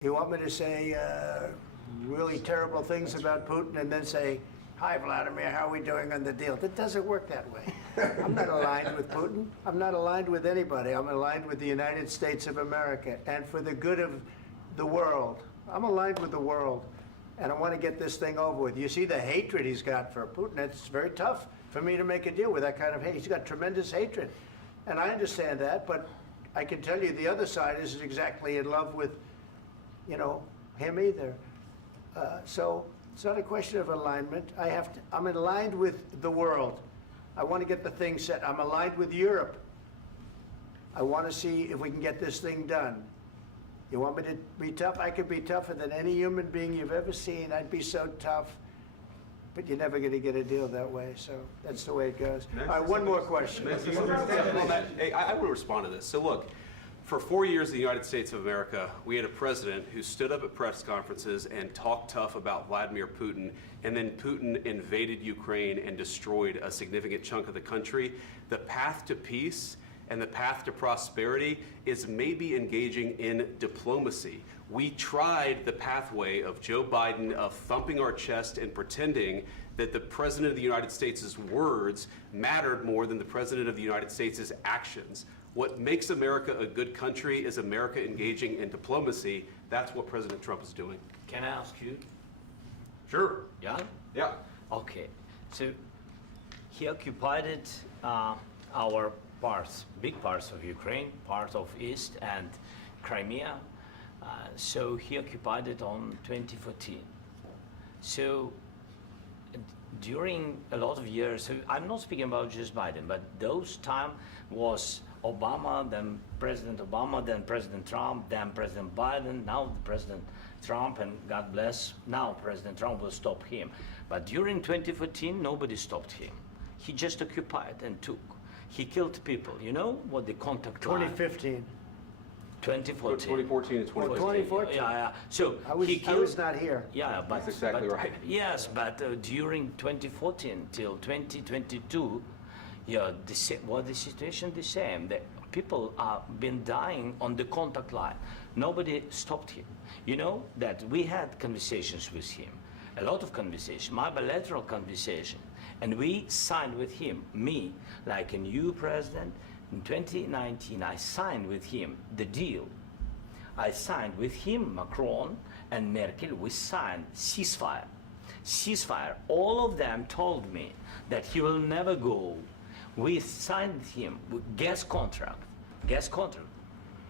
You want me to say really terrible things about Putin and then say, "Hi, Vladimir, how are we doing on the deal?" That doesn't work that way. I'm not aligned with Putin. I'm not aligned with anybody. I'm aligned with the United States of America and for the good of the world. I'm aligned with the world, and I want to get this thing over with. You see the hatred he's got for Putin. It's very tough for me to make a deal with that kind of hate. He's got tremendous hatred, and I understand that, but I can tell you the other side isn't exactly in love with, him either. So it's not a question of alignment. I'm aligned with the world. I want to get the thing set. I'm aligned with Europe. I want to see if we can get this thing done. You want me to be tough? I could be tougher than any human being you've ever seen. I'd be so tough. But you're never going to get a deal that way. So that's the way it goes. All right, one more question. I will respond to this. So look, for 4 years in the United States of America, we had a president who stood up at press conferences and talked tough about Vladimir Putin, and then Putin invaded Ukraine and destroyed a significant chunk of the country. The path to peace and the path to prosperity is maybe engaging in diplomacy. We tried the pathway of Joe Biden, of thumping our chest and pretending that the President of the United States' words mattered more than the President of the United States' actions. What makes America a good country is America engaging in diplomacy. That's what President Trump is doing. Can I ask you? Sure. Yeah? Yeah. Okay. So he occupied our parts, big parts of Ukraine, part of East and Crimea. So he occupied it on 2014. So during a lot of years, so I'm not speaking about just Biden, but those time was Obama, then President Obama, then President Trump, then President Biden, now President Trump, and God bless, now President Trump will stop him. But during 2014, nobody stopped him. He just occupied and took. He killed people. You know what the contact line? 2015. 2014. 2014 and 2015. 2014. Yeah. So I was not here. Yeah, but that's exactly right. Yes, but during 2014 till 2022, yeah, the situation the same. The people are been dying on the contact line. Nobody stopped him. You know that we had conversations with him, a lot of conversation, my bilateral conversation, and we signed with him, me, like a new president. In 2019, I signed with him the deal. I signed with him, Macron and Merkel, we signed ceasefire. Ceasefire. All of them told me that he will never go. We signed with him with gas contract. Gas contract.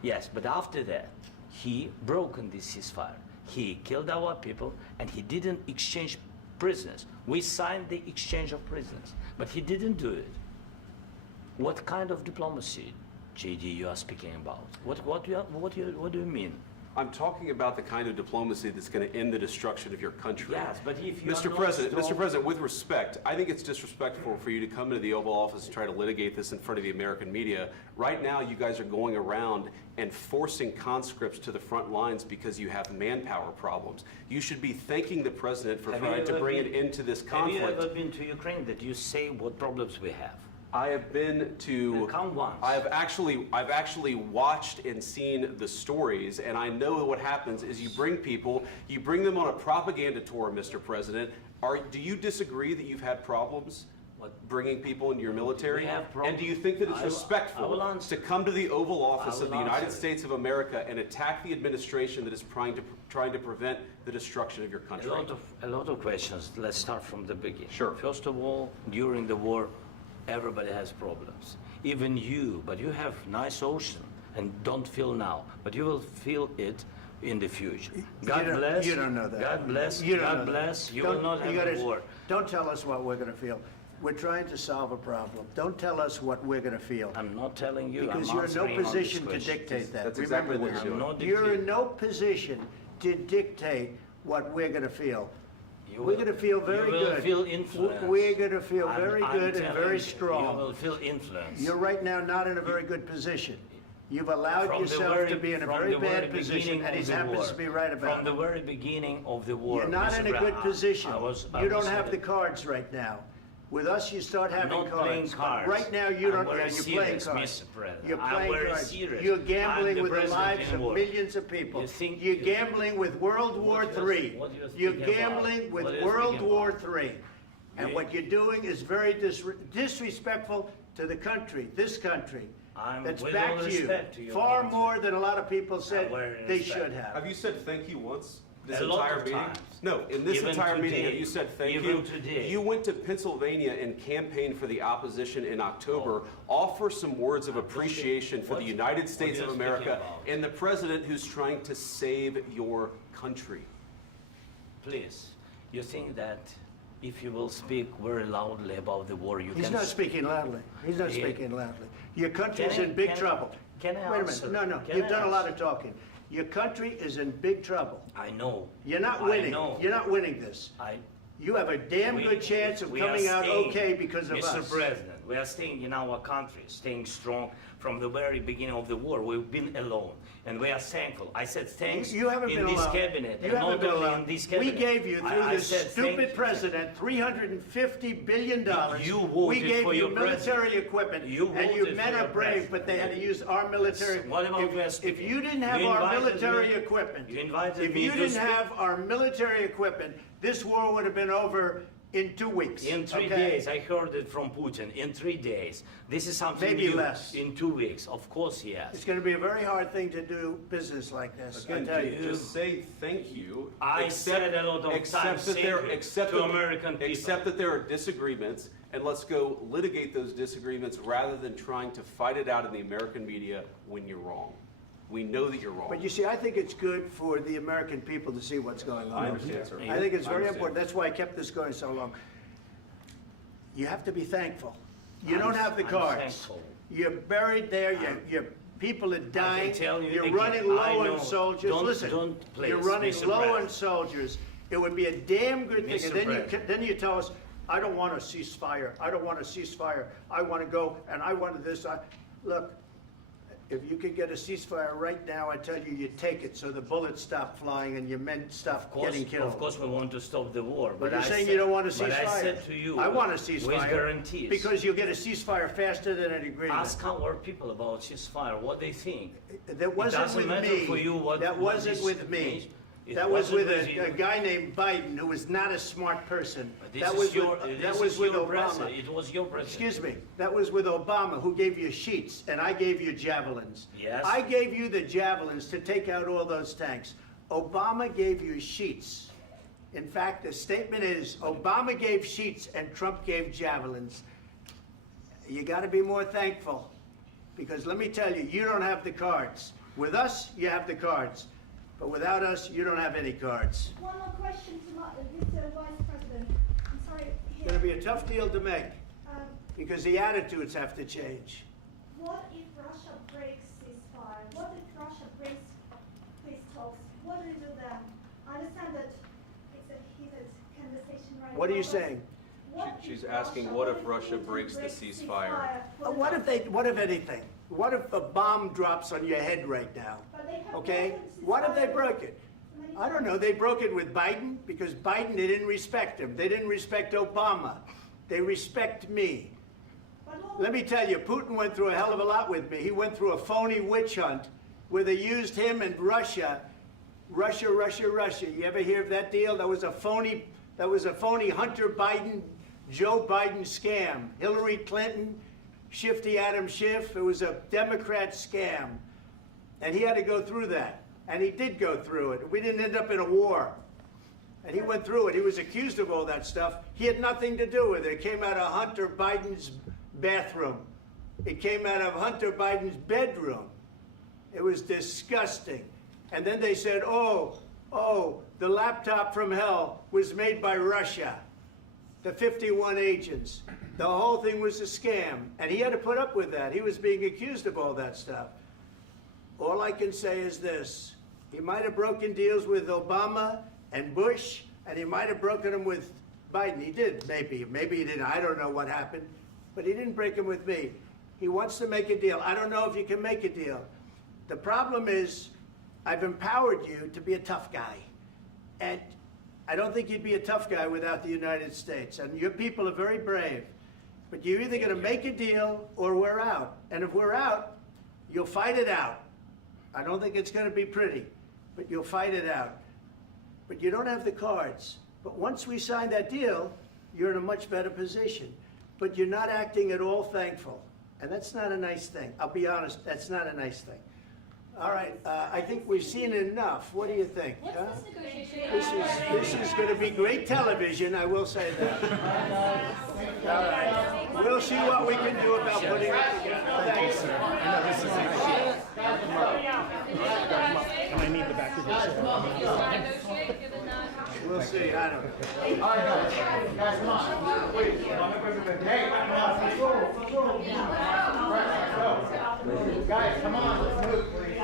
Yes, but after that, he broken this ceasefire. He killed our people and he didn't exchange prisoners. We signed the exchange of prisoners, but he didn't do it. What kind of diplomacy, JD, you are speaking about? What do you mean? I'm talking about the kind of diplomacy that's going to end the destruction of your country. Yes, but if you Mr. President, with respect, I think it's disrespectful for you to come into the Oval Office and try to litigate this in front of the American media. Right now, you guys are going around and forcing conscripts to the front lines because you have manpower problems. You should be thanking the President for trying to bring an end to this conflict. Have you ever been to Ukraine that you say what problems we have? I have been to. Count once. I've actually watched and seen the stories, and I know what happens is you bring them on a propaganda tour, Mr. President. Do you disagree that you've had problems bringing people into your military? We have problems. And do you think that it's respectful to come to the Oval Office of the United States of America and attack the administration that is trying to prevent the destruction of your country? A lot of questions. Let's start from the beginning. Sure. First of all, during the war, everybody has problems, even you, but you have nice ocean and don't feel now, but you will feel it in the future. God bless. You don't know that. God bless. You God bless. You will not have a war. Don't tell us what we're going to feel. We're trying to solve a problem. Don't tell us what we're going to feel. I'm not telling you. Because you're in no position to dictate that. That's Remember exactly what you're this. doing. You're in no position to dictate what we're going to feel. We're going to feel very good. You will feel influence. We're going to feel very good and very strong. You will feel influence. You're right now not in a very good position. You've allowed yourself to be in a very bad position, and he happens to be right about it. From the very beginning of the war. You're not in a good position. You don't have the cards right now. With us, you start having Not cards. playing cards. Right now, you I'm don't. very You're playing serious, cards. Mr. President. You're I'm playing very cards. serious. You're I'm gambling the with the president lives in of war. millions of people. You think You're you- gambling with World War What you're- III. what you're You're speaking gambling about? with What are you World speaking War about? III. And You- what you're doing is very disrespectful to the country, this country. I'm That's with back all to you. respect to your Far country. more than a lot of people said very they respect. should have. Have you said thank you once? This A lot entire of meeting? times. No, in this Even entire meeting, have today. you said thank Even you? today. You went to Pennsylvania and campaigned for the opposition in October. Offer some words of appreciation for the United States what of are you America speaking about? and the president who's trying to save your country. Please, you think that if you will speak very loudly about the war, you He's can... not speaking loudly. He's not Yeah. speaking loudly. Your country's Can I- in big can I- trouble. can I Wait a answer? minute. No, Can you've I done a lot answer? of talking. Your country is in big trouble. I know. You're not I winning. know. You're not winning this. You have a damn We- good chance of we are coming out staying, okay because of Mr. us. President, we are staying in our country, staying strong from the very beginning of the war. We've been alone, and we are thankful. I said thanks You haven't in been this alone. cabinet, You and haven't not been only alone. in this We cabinet. gave you, through I this said thank stupid you. president, $350 billion. You voted We gave for you your military president. equipment, You and you voted men for are your brave, president. but they had to use our military. What about If West? if you didn't have You our invited military me- equipment, you invited if me you to didn't speak. have our military equipment, this war would have been over in 2 weeks. In 3 okay? days, I heard it from Putin. In 3 days, this is something Maybe new. less. In 2 weeks, of course, yes. It's going to be a very hard thing to do business like this. I Again, tell you. just say thank you. I said a lot of accept times that thank there- you accept to that- American people. Accept that there are disagreements, and let's go litigate those disagreements rather than trying to fight it out in the American media when you're wrong. We know that you're wrong. But you see, I think it's good for the American people to see what's going on. I understand, sir. I think it's I very understand. important. That's why I kept this going so long. You have to be thankful. You I'm- don't have the I'm cards. thankful. You're buried there. Your people are dying. tell you You're again, running I low know. on soldiers. Don't- Listen, don't please, you're running Mr. low on President. soldiers. It would be a damn good thing. Mr. And then President. then you tell us, I don't want a ceasefire. I don't want a ceasefire. I want to go and I want this. Look, if you could get a ceasefire right now, I tell you, you take it so the bullets stop flying and your men stop getting killed. Of course, we want to stop the war. But you're I saying said- you don't want a But ceasefire. I said to you, I want a with ceasefire. guarantees. Because you'll get a ceasefire faster than an agreement. Ask our people about ceasefire, what they think. That wasn't doesn't with matter me. for you what- That what wasn't this with me. means. It That was wasn't with with you. a guy named Biden who was not a smart person. But this That is was your, with, this that was is with your Obama. president. It was your president. Excuse me. That was with Obama, who gave you sheets, and I gave you javelins. Yes. I gave you the javelins to take out all those tanks. Obama gave you sheets. In fact, the statement is Obama gave sheets and Trump gave javelins. You got to be more thankful, because let me tell you, you don't have the cards. With us, you have the cards, but without us, you don't have any cards. One more question to Mr. Vice President. I'm sorry. It's going to be a tough deal to make, Um, because the attitudes have to change. what if Russia breaks ceasefire? What if Russia breaks peace talks? What do you do then? I understand that it's a heated conversation right What are now, you but saying? what She's if asking, Russia- what if Putin Russia breaks the breaks ceasefire? What if anything? What if a bomb drops on your head right now? But they have Okay? broken What if they ceasefire broke it? many I don't times. know. They broke it with Biden because Biden, they didn't respect him. They didn't respect Obama. They respect me. But what Let me tell you, Putin went through a hell of a lot with me. He went through a phony witch hunt where they used him and Russia. Russia. You ever hear of that deal? That was a phony Hunter Biden, Joe Biden scam. Hillary Clinton, Shifty Adam Schiff. It was a Democrat scam. And he had to go through that. And he did go through it. We didn't end up in a war. And he went through it. He was accused of all that stuff. He had nothing to do with it. It came out of Hunter Biden's bathroom. It came out of Hunter Biden's bedroom. It was disgusting. And then they said, oh, the laptop from hell was made by Russia. The 51 agents. The whole thing was a scam. And he had to put up with that. He was being accused of all that stuff. All I can say is this. He might have broken deals with Obama and Bush, and he might have broken them with Biden. He did, maybe. Maybe he didn't. I don't know what happened. But he didn't break them with me. He wants to make a deal. I don't know if you can make a deal. The problem is, I've empowered you to be a tough guy. And I don't think you'd be a tough guy without the United States. And your people are very brave. But you're either going to make a deal or we're out. And if we're out, you'll fight it out. I don't think it's going to be pretty, but you'll fight it out. But you don't have the cards. But once we sign that deal, you're in a much better position. But you're not acting at all thankful. And that's not a nice thing. I'll be honest, that's not a nice thing. All right, I think we've seen enough. What do you think? What's huh? this negotiation? This is going to be great television, I will say that. All right. We'll see what we can do about putting it together. Thanks. And I need the back of this. We'll see. I don't know. Guys, come on, let's move, please.